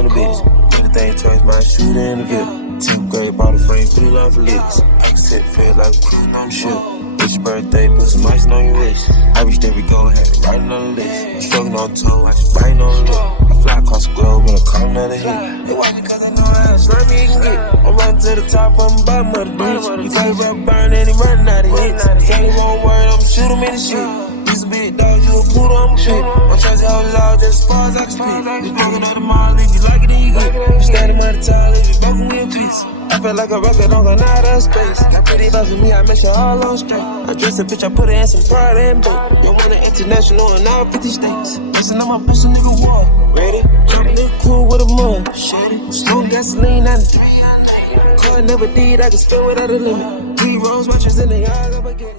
in the bitch. Everything turns my shooter in the VIP. 10th grade, bought a frame, 3 love for licks. Accent feel like cruising on the ship. It's your birthday, put some ice on your wrist. I reached every goal, had it writing on the list. I'm struggling on toe, I just writing on the lip. I fly across the globe when I call another hit. They watch me cause I know how slimy it can get. I'm running to the top, I'm the bottom of the bitch. You feel rubber burn and he running out of hits. Say he won't word, I'ma shoot him in the shit. He's a big dog, you a poodle, I'm a pit. I'm trying to hold it all just as far as I can speak. Just looking at the mall, if you like it, then you get it. Standing by the tile, if you broken, we in peace. I feel like a rocket, don't go out of space. Got pretty love for me, I make sure all on straight. I dress a bitch, I put her in some pride and dope. You want an international in all 50 states. Listen, I'm a bitch, a nigga war. Ready? Jump in the cool with a mud. Shady. Smoke gasoline, 93. Car never did, I can spend without a limit. 3 rose watches in the eyes, I forget.